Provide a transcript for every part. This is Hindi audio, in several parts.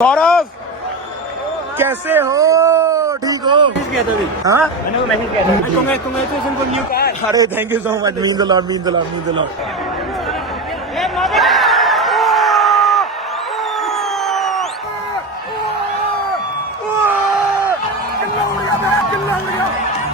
सौरभ कैसे हो? ठीक हो? हाँ? मैंने वो मैसेज किया था। Congratulations for new car. अरे thank you so much, mean the lot, mean the lot, mean the lot.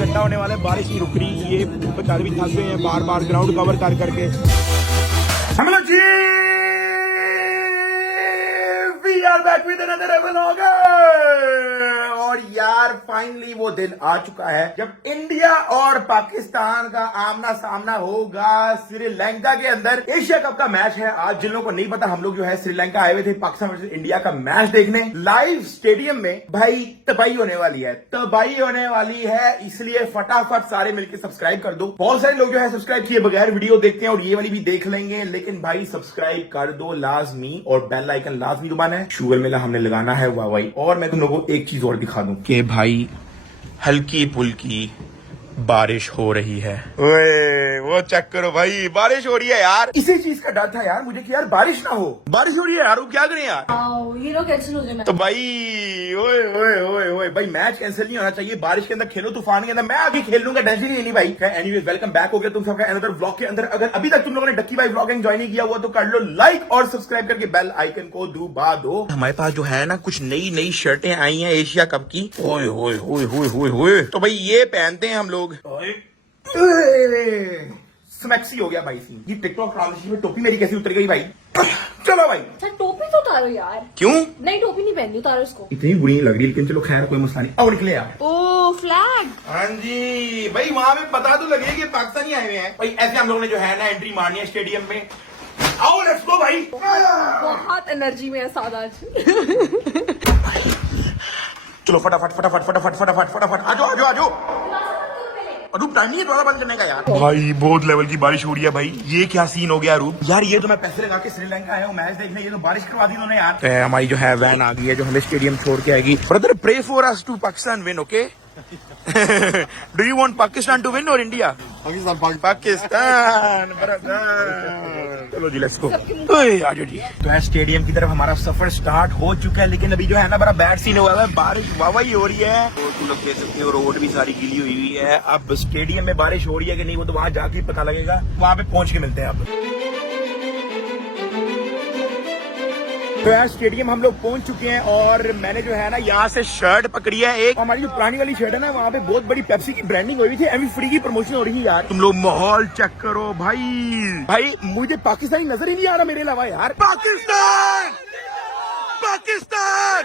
गंदा होने वाला है, बारिश नहीं रुक रही, ये बेचारे भी थक गए हैं बार बार ग्राउंड कवर कर करके। हम लोग जी we are back with another vlog. और यार फाइनली वो दिन आ चुका है जब इंडिया और पाकिस्तान का आमना सामना होगा श्रीलंका के अंदर। एशिया कप का मैच है आज। जिन लोगों को नहीं पता, हम लोग जो है श्रीलंका आए हुए थे पाकिस्तान वर्सेस इंडिया का मैच देखने लाइव स्टेडियम में। भाई तबाही होने वाली है, तबाही होने वाली है, इसलिए फटाफट सारे मिलकर सब्सक्राइब कर दो। बहुत सारे लोग जो है सब्सक्राइब किए बगैर वीडियो देखते हैं और ये वाली भी देख लेंगे, लेकिन भाई सब्सक्राइब कर दो लाजमी और बेल आइकन लाजमी दबाना है। शुगर मेला हमने लगाना है वाह भाई। और मैं तुम लोगों को एक चीज और दिखा दूं कि भाई हल्की फुल्की बारिश हो रही है। ओए वो चेक करो भाई, बारिश हो रही है यार। इसी चीज का डर था यार मुझे कि यार बारिश ना हो। बारिश हो रही है यार, वो क्या करें यार। हीरो कैंसिल हो जाए तो भाई ओए ओए ओए ओए भाई मैच कैंसिल नहीं होना चाहिए। बारिश के अंदर खेलो, तूफान के अंदर, मैं आगे खेल लूंगा, टेंशन ही नहीं भाई। एनीवेज वेलकम बैक हो गया तुम सबका अनदर व्लॉग के अंदर। अगर अभी तक तुम लोगों ने डक्की भाई व्लॉगिंग ज्वाइन नहीं किया हुआ तो कर लो लाइक और सब्सक्राइब करके बेल आइकन को दबा दो। हमारे पास जो है ना कुछ नई नई शर्टें आई हैं एशिया कप की। ओए ओए ओए ओए ओए ओए, तो भाई ये पहनते हैं हम लोग। स्मैक्सी हो गया भाई सीन। ये टिकटॉक ट्रांजिशन में टोपी मेरी कैसी उतर गई भाई। चलो भाई अच्छा टोपी तो उतारो यार। क्यों? नहीं टोपी नहीं पहननी, उतारो इसको। इतनी बुरी नहीं लग रही, लेकिन चलो खैर कोई मसला नहीं। और निकले यार। ओ फ्लैग। हाँ जी भाई, वहां पे पता तो लगे कि पाकिस्तानी आए हुए हैं भाई। ऐसे हम लोगों ने जो है ना एंट्री मारनी है स्टेडियम में। आओ लेट्स गो भाई। बहुत एनर्जी में है साद आज। चलो फटाफट फटाफट फटाफट फटाफट फटाफट आ जाओ आ जाओ आ जाओ। रूप टाइम नहीं है द्वारा बंद करने का यार। भाई बहुत लेवल की बारिश हो रही है भाई। ये क्या सीन हो गया रूप यार। ये तो मैं पैसे लगा के श्रीलंका आया हूँ मैच देखने, ये तो बारिश करवा दी उन्होंने यार। हमारी जो है वैन आ गई है जो हमें स्टेडियम छोड़ के आएगी। Brother pray for us to Pakistan win, okay? Do you want Pakistan to win और इंडिया? पाकिस्तान ब्रदर। चलो जी लेट्स गो। आजो जी। तो है स्टेडियम की तरफ हमारा सफर स्टार्ट हो चुका है, लेकिन अभी जो है ना बड़ा बैड सीन हुआ है। बारिश वाहवाही हो रही है, तो तुम लोग देख सकते हो रोड भी सारी गीली हुई है। अब स्टेडियम में बारिश हो रही है कि नहीं वो तो वहां जाके ही पता लगेगा। वहां पे पहुंच के मिलते हैं अब। तो यार स्टेडियम हम लोग पहुंच चुके हैं और मैंने जो है ना यहाँ से शर्ट पकड़ी है एक। हमारी जो पुरानी वाली शर्ट है ना वहाँ पे बहुत बड़ी पेप्सी की ब्रांडिंग हो रही थी, एमवी फ्री की प्रमोशन हो रही है यार। तुम लोग माहौल चेक करो भाई। भाई मुझे पाकिस्तानी नजर ही नहीं आ रहा मेरे अलावा यार। पाकिस्तान पाकिस्तान।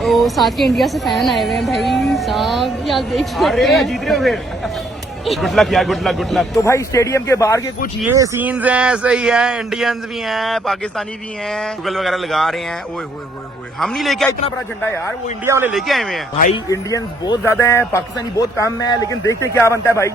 तो साथ के इंडिया से फैन आए हुए हैं भाई साहब, यार देख सकते हैं। जीत रहे हो फिर। गुड लक यार, गुड लक गुड लक। तो भाई स्टेडियम के बाहर के कुछ ये सीन्स हैं, सही है। इंडियंस भी हैं, पाकिस्तानी भी हैं, गूगल वगैरह लगा रहे हैं। ओए होए होए होए, हम नहीं लेके आए इतना बड़ा झंडा यार, वो इंडिया वाले लेके आए हुए हैं। भाई इंडियंस बहुत ज्यादा हैं, पाकिस्तानी बहुत कम है, लेकिन देखते क्या बनता है भाई।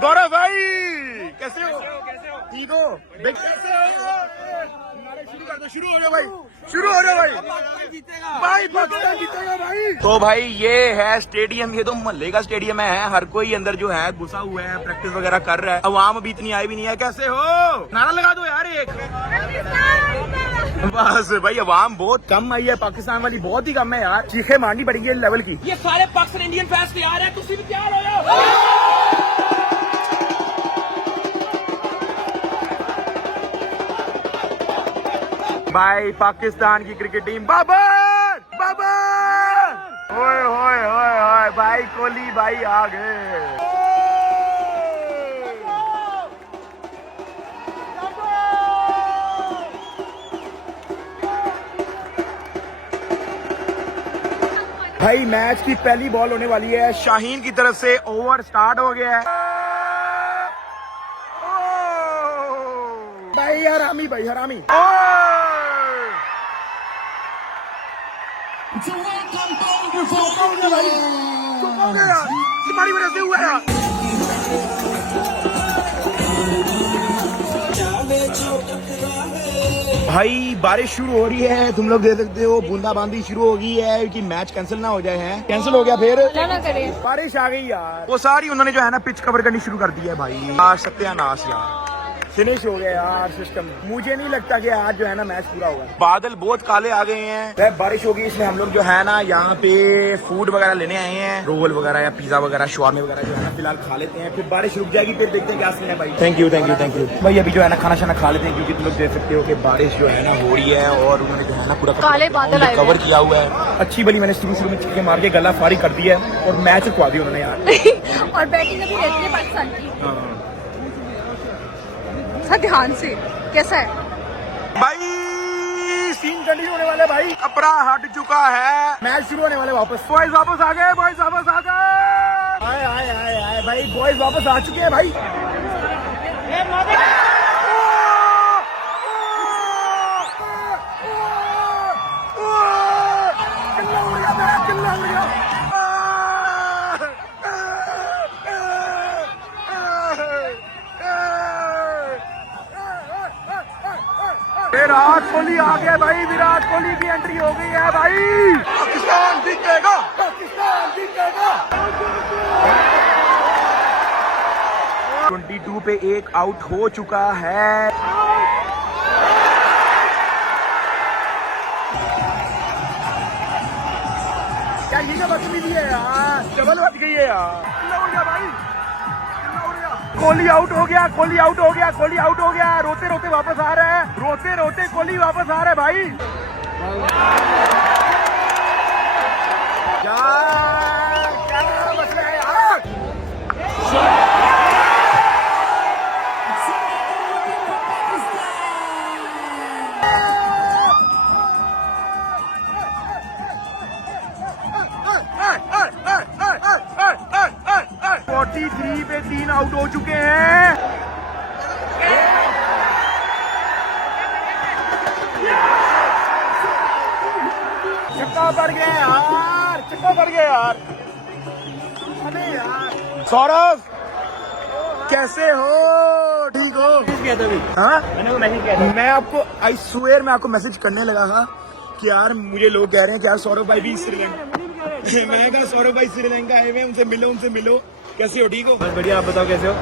गौरव भाई कैसे हो? ठीक हो? शुरू हो जाओ भाई, शुरू हो जाओ भाई। भाई पाकिस्तान जीतेगा भाई। तो भाई ये है स्टेडियम, ये तो मोहल्ले का स्टेडियम है। हर कोई अंदर जो है घुसा हुआ है, प्रैक्टिस वगैरह कर रहा है। अवाम अभी इतनी आई भी नहीं है। कैसे हो? नारा लगा दो यार एक। बस भाई अवाम बहुत कम आई है, पाकिस्तान वाली बहुत ही कम है यार। चीखें मारनी पड़ेगी इस लेवल की। ये सारे पाकिस्तान इंडियन फैंस तैयार है, तुम भी तैयार हो जाओ। भाई पाकिस्तान की क्रिकेट टीम बाबर बाबर। ओए होए होए होए भाई कोहली भाई आ गए। भाई मैच की पहली बॉल होने वाली है। शाहीन की तरफ से ओवर स्टार्ट हो गया है। भाई हरामी भाई हरामी। तुम्हारी वजह से हुआ यार। भाई बारिश शुरू हो रही है, तुम लोग देख सकते हो बूंदाबांदी शुरू हो गई है कि मैच कैंसिल ना हो जाए। है कैंसिल हो गया फिर ना करे। बारिश आ गई यार, वो सारी उन्होंने जो है ना पिच कवर करनी शुरू कर दी है भाई। आज सत्यानाश यार, फिनिश हो गया यार सिस्टम। मुझे नहीं लगता कि आज जो है ना मैच पूरा होगा। बादल बहुत काले आ गए हैं, वह बारिश होगी इसलिए हम लोग जो है ना यहाँ पे फूड वगैरह लेने आए हैं, रोल वगैरह या पिज्जा वगैरह शॉर्मे वगैरह जो है ना फिलहाल खा लेते हैं, फिर बारिश रुक जाएगी फिर देखते हैं क्या सीन है भाई। Thank you thank you thank you भाई। अभी जो है ना खाना शाना खा लेते हैं क्योंकि तुम लोग देख सकते हो कि बारिश जो है ना हो रही है और उन्होंने जो है ना पूरा काले बादल आए हुए कवर किया हुआ है। अच्छी बली मैंने शुरू में चीखें मार के गला फारी कर दी है और मैच रुकवा दी उन्होंने यार। और बैटिंग अभी रहती है पाकिस्तान की। सर ध्यान से कैसा है भाई, सीन कंटिन्यू होने वाले भाई। कपड़ा हट चुका है, मैच शुरू होने वाले वापस। बॉयज वापस आ गए, बॉयज वापस आ गए। आए आए आए आए भाई, बॉयज वापस आ चुके हैं भाई। विराट कोहली आ गया भाई, विराट कोहली की एंट्री हो गई है भाई। पाकिस्तान जीतेगा, पाकिस्तान जीतेगा। 22 पे एक आउट हो चुका है। क्या ये क्या बदतमीजी है यार, डबल बच गई है यार। कितना हो गया भाई, कोहली आउट हो गया, कोहली आउट हो गया, कोहली आउट हो गया। रोते रोते वापस आ रहा है, रोते रोते कोहली वापस आ रहा है भाई। यार क्या मसला है यार। थ्री पे 3 आउट हो चुके हैं। छक्का पड़ गया यार, छक्का पड़ गया यार। अरे यार सौरभ कैसे हो, ठीक हो? किया था अभी? हाँ मैंने वो मैसेज किया था। मैं आपको आई स्वेयर मैं आपको मैसेज करने लगा था कि यार मुझे लोग कह रहे हैं कि यार सौरभ भाई भी श्रीलंका। मैं कहा सौरभ भाई श्रीलंका आए हुए, उनसे मिलो, उनसे मिलो। कैसे हो, ठीक हो? बस बढ़िया, आप बताओ कैसे हो?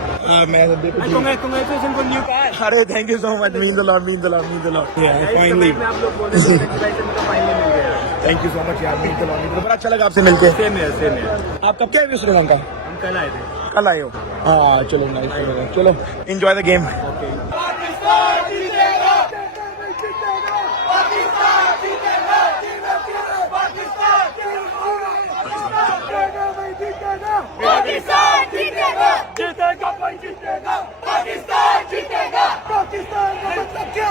मैं कांग्रेचुलेशन फॉर न्यू कार। अरे thank you so much, mean the lot, mean the lot, mean the lot. Finally आप लोग बोल रहे थे फाइनली मिल गया। थैंक यू सो मच यार, मीन द लॉट। मुझे बड़ा अच्छा लगा आपसे मिलके। सेम है, सेम है। आप कब के आए श्रीलंका? हम कल आए थे। कल आए हो? हाँ चलो नाइस, चलो एंजॉय द गेम। पाकिस्तान जीतेगा, पाकिस्तान जीतेगा, पाकिस्तान जीतेगा, जीतेगा भाई जीतेगा, पाकिस्तान जीतेगा। पाकिस्तान का मतलब क्या?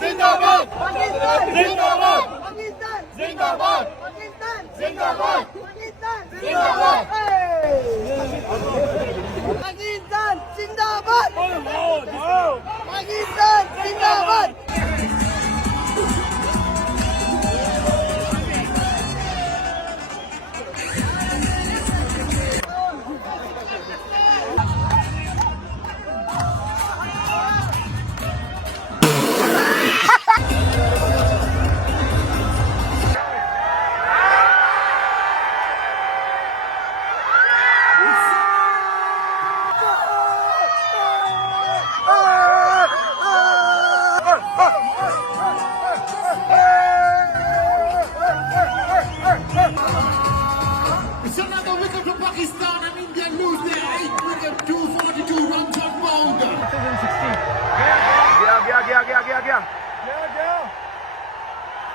जिंदाबाद, पाकिस्तान जिंदाबाद, पाकिस्तान जिंदाबाद, पाकिस्तान जिंदाबाद, पाकिस्तान जिंदाबाद, पाकिस्तान जिंदाबाद, पाकिस्तान जिंदाबाद। It's another wicket for Pakistan and India lose their 8th wicket, 242 runs on bounder. गया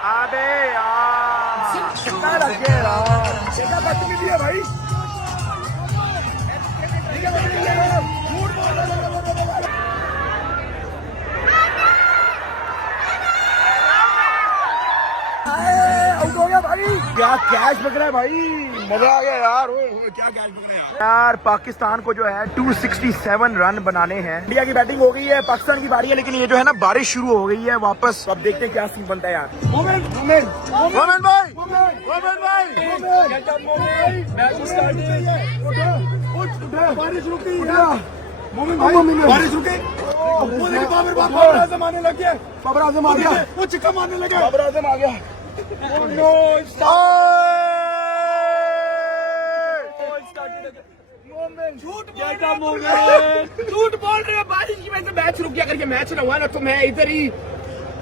अबे यार कितना लग गया यार, कितना बदतमीजी है भाई। आउट हो गया भाई, क्या कैच बज रहा है भाई, मजा आ गया यार। ओए क्या कैच बज रहा है यार। पाकिस्तान को जो है 267 रन बनाने हैं। इंडिया की बैटिंग हो गई है, पाकिस्तान की बारी है, लेकिन ये जो है ना बारिश शुरू हो गई है वापस। अब देखते हैं क्या सीन बनता है यार। मोमेंट भाई, मोमेंट भाई, बारिश रुक गई है। बारिश रुके। वो देखो बाबर आजम आने लग गया। बाबर आजम आ गया। वो चिक्का मारने लगे। बाबर आजम आ गया। झूठ बोल रहे हो, बारिश की वजह से मैच रुक गया। करके मैच ना हुआ ना तो मैं इधर ही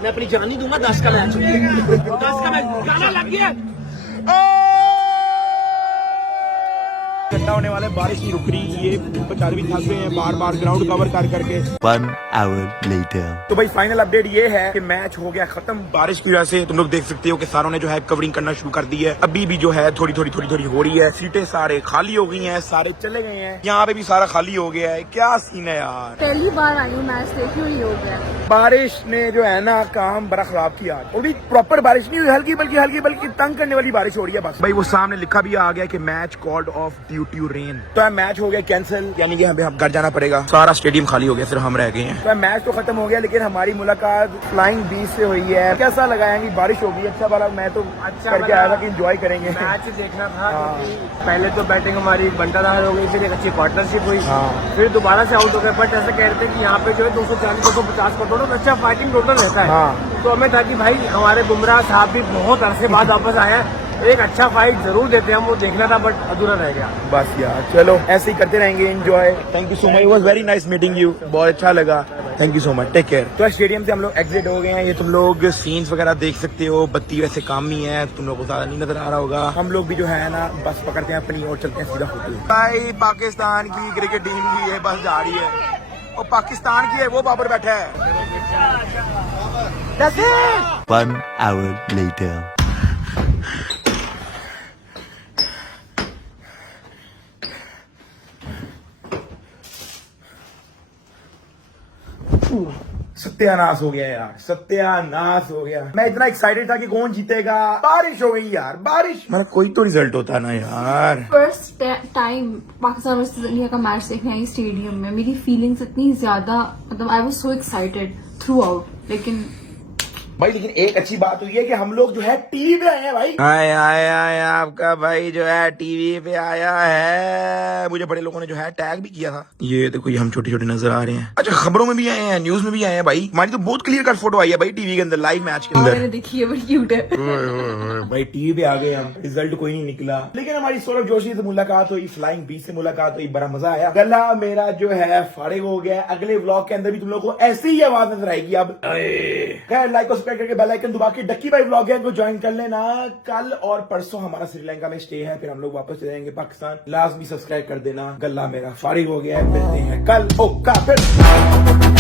मैं अपनी जान ही दूंगा। 10 का मैच 10 का मैच गाना लग गया। ठंडा होने वाला है, बारिश नहीं रुक रही। ये बेचारे भी थक गए हैं बार बार ग्राउंड कवर कर करके। 1 hour later. तो भाई फाइनल अपडेट ये है कि मैच हो गया खत्म बारिश की वजह से। तुम लोग देख सकते हो कि सारों ने जो है कवरिंग करना शुरू कर दी है। अभी भी जो है थोड़ी थोड़ी हो रही है। सीटें सारे खाली हो गई हैं, सारे चले गए हैं। यहाँ पे भी सारा खाली हो गया है। क्या सीन है यार। पहली बार आई हूँ मैच देखी हुई हो गया। बारिश ने जो है ना काम बड़ा खराब किया। और भी प्रॉपर बारिश नहीं हुई, हल्की बल्कि तंग करने वाली बारिश हो रही है बस। भाई वो सामने लिखा भी आ गया कि match called off due to rain. तो मैच हो गया कैंसिल, यानी कि हमें घर जाना पड़ेगा। सारा स्टेडियम खाली हो गया, सिर्फ हम रह गए हैं। तो मैच तो खत्म हो गया, लेकिन हमारी मुलाकात फ्लाइंग बीच से हुई है। कैसा लगा है कि बारिश होगी? अच्छा वाला। मैं तो अच्छा करके आया था कि एंजॉय करेंगे। मैच देखना था क्योंकि पहले तो बैटिंग हमारी बंटाधार हो गई, फिर एक अच्छी पार्टनरशिप हुई। फिर दोबारा से आउट हो गए। बट ऐसा कह रहे थे कि यहाँ पे जो है 240-250 पर टोटल अच्छा फाइटिंग टोटल रहता है। तो हमें था कि भाई हमारे बुमराह साहब भी बहुत अरसे बाद वापस आए हैं, एक अच्छा फाइट जरूर देते हैं। हम वो देखना था बट अधूरा रह गया। बस यार चलो ऐसे ही करते रहेंगे enjoy. Thank you so much, it was very nice meeting you. बहुत अच्छा लगा, thank you so much, take care. तो स्टेडियम से हम लोग एग्जिट हो गए हैं। ये तुम लोग सीन्स वगैरह देख सकते हो। बत्ती वैसे काम ही है, तुम लोगों को ज्यादा नहीं नजर आ रहा होगा। हम लोग भी जो है ना बस पकड़ते हैं अपनी और चलते हैं सीधा होटल। भाई पाकिस्तान की क्रिकेट टीम की है बस जा रही है। वो पाकिस्तान की है, वो बाबर बैठा है। 1 hour later. सत्यानाश हो गया यार, सत्यानाश हो गया। मैं इतना एक्साइटेड था कि कौन जीतेगा। बारिश हो गई यार, बारिश। मेरा कोई तो रिजल्ट होता ना यार। First time Pakistan versus India का मैच देखने आई स्टेडियम में। मेरी फीलिंग्स इतनी ज्यादा, मतलब I was so excited through out. लेकिन भाई लेकिन एक अच्छी बात हुई है कि हम लोग जो है टीवी पे आए हैं भाई। आए आपका भाई जो है टीवी पे आया है। मुझे बड़े लोगों ने जो है टैग भी किया था। ये देखो ये हम छोटे छोटे नजर आ रहे हैं। अच्छा खबरों में भी आए हैं, न्यूज में भी आए हैं भाई। हमारी तो बहुत क्लियर कट फोटो आई है भाई टीवी के अंदर, लाइव मैच के अंदर। मैंने देखी है, बड़ी क्यूट है। भाई टीवी पे आ गए हम, रिजल्ट कोई नहीं निकला। लेकिन हमारी सौरभ जोशी से मुलाकात हुई, फ्लाइंग बी से मुलाकात हुई, बड़ा मजा आया। गला मेरा जो है फारिग हो गया। अगले व्लॉग के अंदर भी तुम लोग को ऐसी ही आवाज नजर आएगी। अब खैर लाइक और सब्सक्राइब करके बेल आइकन दबा के डक्की भाई व्लॉग है को ज्वाइन कर लेना। कल और परसों हमारा श्रीलंका में स्टे है, फिर हम लोग वापस चले जाएंगे पाकिस्तान। लाजमी सब्सक्राइब कर देना। गला मेरा फारिग हो गया है, मिलते हैं कल। ओका फिर।